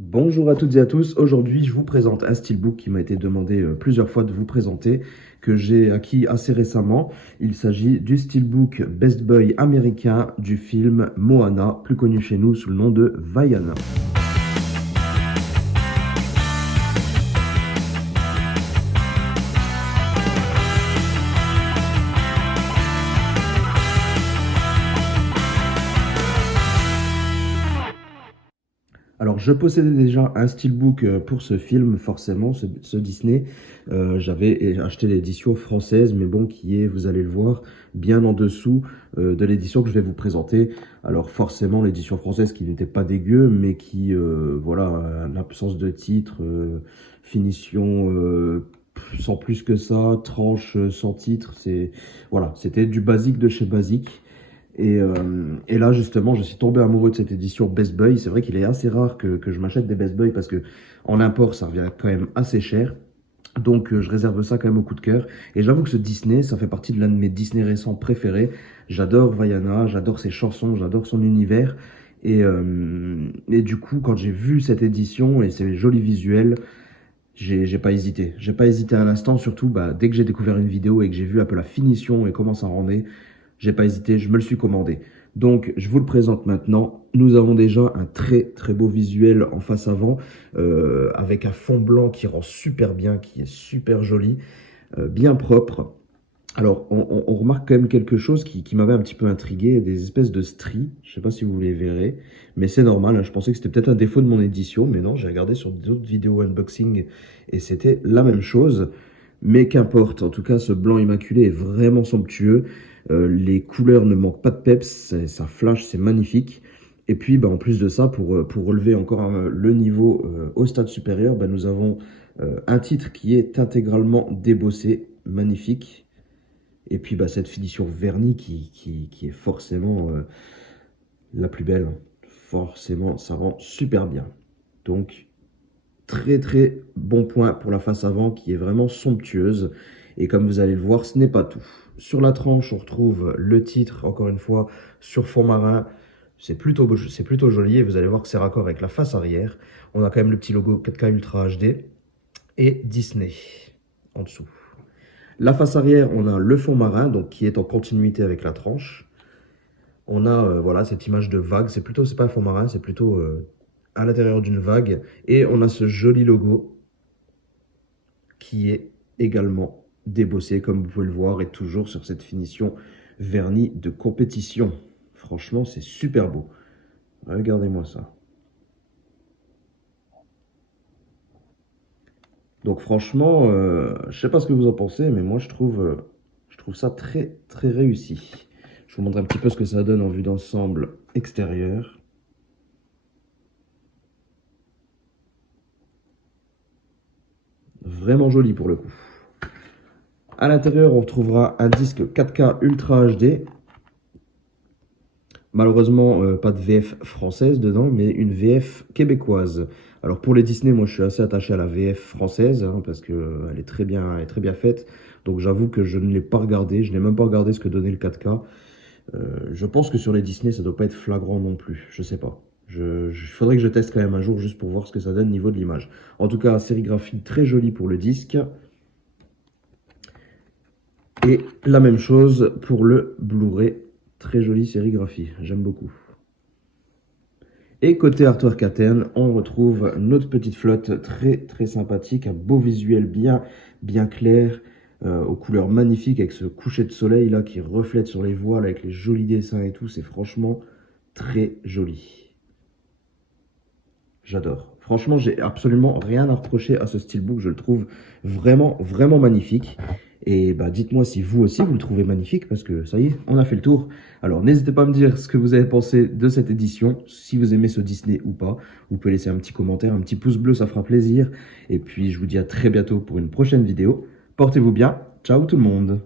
Bonjour à toutes et à tous. Aujourd'hui, je vous présente un steelbook qui m'a été demandé plusieurs fois de vous présenter, que j'ai acquis assez récemment. Il s'agit du steelbook Best Boy américain du film Moana, plus connu chez nous sous le nom de Vaiana. Alors, je possédais déjà un steelbook pour ce film, forcément, ce Disney. J'avais acheté l'édition française, mais bon, qui est, vous allez le voir, bien en dessous de l'édition que je vais vous présenter. Alors, forcément, l'édition française qui n'était pas dégueu, mais qui, voilà, l'absence de titre, finition sans plus que ça, tranche sans titre, voilà, c'était du basique de chez Basique. Et là, justement, je suis tombé amoureux de cette édition Best Boy. C'est vrai qu'il est assez rare que je m'achète des Best Boy parce que en import, ça revient quand même assez cher. Donc, je réserve ça quand même au coup de cœur. Et j'avoue que ce Disney, ça fait partie de l'un de mes Disney récents préférés. J'adore Vaiana, j'adore ses chansons, j'adore son univers. Et du coup, quand j'ai vu cette édition et ses jolis visuels, j'ai pas hésité. J'ai pas hésité un instant, surtout dès que j'ai découvert une vidéo et que j'ai vu un peu la finition et comment ça rendait. J'ai pas hésité, je me le suis commandé. Donc, je vous le présente maintenant. Nous avons déjà un très très beau visuel en face avant, avec un fond blanc qui rend super bien, qui est super joli, bien propre. Alors, on remarque quand même quelque chose qui m'avait un petit peu intrigué, des espèces de stries. Je sais pas si vous les verrez, mais c'est normal, hein. Je pensais que c'était peut-être un défaut de mon édition, mais non, j'ai regardé sur d'autres vidéos unboxing et c'était la même chose. Mais qu'importe, en tout cas, ce blanc immaculé est vraiment somptueux. Les couleurs ne manquent pas de peps, ça flash, c'est magnifique. Et puis, en plus de ça, pour relever encore le niveau au stade supérieur, nous avons un titre qui est intégralement débossé, magnifique. Et puis, cette finition vernie qui est forcément la plus belle. Forcément, ça rend super bien. Donc, très très bon point pour la face avant qui est vraiment somptueuse. Et comme vous allez le voir, ce n'est pas tout. Sur la tranche, on retrouve le titre, encore une fois, sur fond marin. C'est plutôt joli et vous allez voir que c'est raccord avec la face arrière. On a quand même le petit logo 4K Ultra HD et Disney en dessous. La face arrière, on a le fond marin, donc qui est en continuité avec la tranche. On a voilà cette image de vague. C'est pas un fond marin, c'est plutôt à l'intérieur d'une vague. Et on a ce joli logo qui est également débossé, comme vous pouvez le voir, et toujours sur cette finition vernie de compétition. Franchement, c'est super beau. Regardez-moi ça. Donc franchement, je sais pas ce que vous en pensez, mais moi je trouve ça très très réussi. Je vous montre un petit peu ce que ça donne en vue d'ensemble extérieure. Vraiment joli pour le coup. À l'intérieur, on retrouvera un disque 4K Ultra HD. Malheureusement, pas de VF française dedans, mais une VF québécoise. Alors pour les Disney, moi je suis assez attaché à la VF française, hein, parce qu'elle est elle est très bien faite. Donc j'avoue que je ne l'ai pas regardé, je n'ai même pas regardé ce que donnait le 4K. Je pense que sur les Disney, ça doit pas être flagrant non plus, je sais pas. Faudrait que je teste quand même un jour juste pour voir ce que ça donne au niveau de l'image. En tout cas, sérigraphie très jolie pour le disque. Et la même chose pour le Blu-ray. Très jolie sérigraphie, j'aime beaucoup. Et côté artwork interne, on retrouve notre petite flotte très très sympathique, un beau visuel bien clair, aux couleurs magnifiques avec ce coucher de soleil là qui reflète sur les voiles avec les jolis dessins et tout, c'est franchement très joli. J'adore. Franchement, j'ai absolument rien à reprocher à ce steelbook. Je le trouve vraiment, vraiment magnifique. Et dites-moi si vous aussi, vous le trouvez magnifique, parce que ça y est, on a fait le tour. Alors, n'hésitez pas à me dire ce que vous avez pensé de cette édition, si vous aimez ce Disney ou pas. Vous pouvez laisser un petit commentaire, un petit pouce bleu, ça fera plaisir. Et puis, je vous dis à très bientôt pour une prochaine vidéo. Portez-vous bien. Ciao tout le monde.